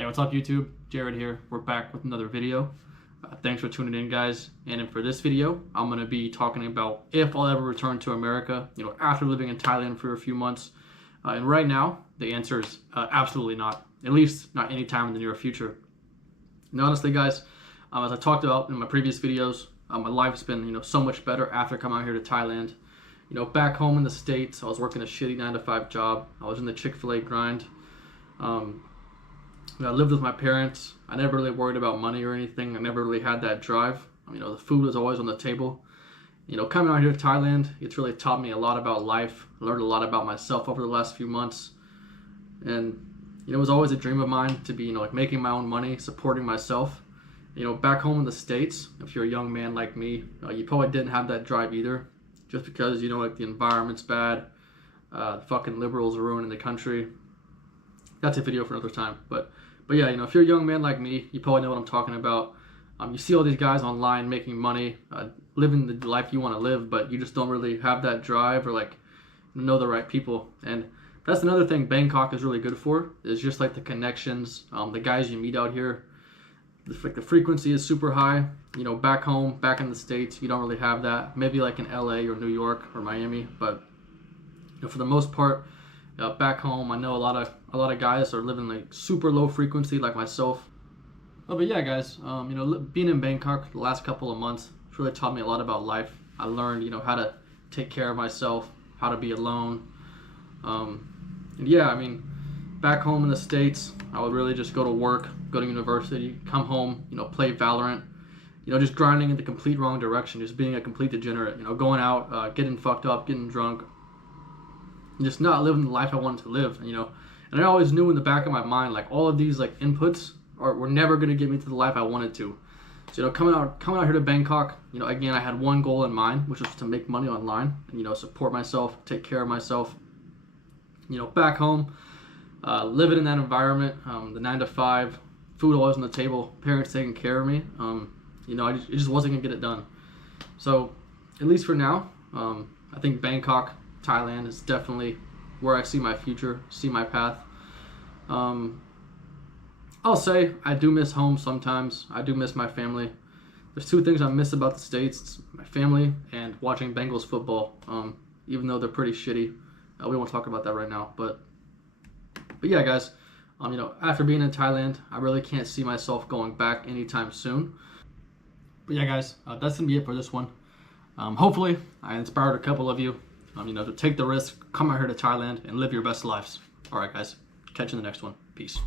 Hey, what's up YouTube? Jared here. We're back with another video. Thanks for tuning in, guys. And for this video, I'm going to be talking about if I'll ever return to America, after living in Thailand for a few months. And right now, the answer is absolutely not. At least not anytime in the near future. And honestly, guys, as I talked about in my previous videos, my life's been, so much better after coming out here to Thailand. Back home in the States, I was working a shitty 9-to-5 job. I was in the Chick-fil-A grind. I lived with my parents. I never really worried about money or anything. I never really had that drive. The food was always on the table. Coming out here to Thailand, it's really taught me a lot about life. I learned a lot about myself over the last few months. And, it was always a dream of mine to be, making my own money, supporting myself. Back home in the States, if you're a young man like me, you probably didn't have that drive either. Just because, the environment's bad. The fucking liberals are ruining the country. That's a video for another time. But yeah, if you're a young man like me, you probably know what I'm talking about. You see all these guys online making money, living the life you want to live, but you just don't really have that drive or know the right people. And that's another thing Bangkok is really good for, is just the connections, the guys you meet out here. The frequency is super high. Back home, back in the States, you don't really have that. Maybe in LA or New York or Miami, but for the most part, back home, I know a lot of guys are living super low frequency like myself. But yeah, guys, being in Bangkok the last couple of months, it's really taught me a lot about life. I learned, how to take care of myself, how to be alone. And yeah, back home in the States, I would really just go to work, go to university, come home, play Valorant, just grinding in the complete wrong direction, just being a complete degenerate, going out, getting fucked up, getting drunk, and just not living the life I wanted to live, And I always knew in the back of my mind, all of these inputs were never going to get me to the life I wanted to. So, coming out here to Bangkok, again, I had one goal in mind, which was to make money online and, support myself, take care of myself. Back home, living in that environment, the 9-to-5, food always on the table, parents taking care of me, it just wasn't going to get it done. So, at least for now, I think Bangkok, Thailand is definitely where I see my future, see my path. I'll say I do miss home sometimes. I do miss my family. There's two things I miss about the States. It's my family and watching Bengals football, even though they're pretty shitty. We won't talk about that right now. But yeah, guys, after being in Thailand, I really can't see myself going back anytime soon. But yeah, guys, that's going to be it for this one. Hopefully, I inspired a couple of you, to take the risk, come out here to Thailand, and live your best lives. All right, guys, catch you in the next one. Peace.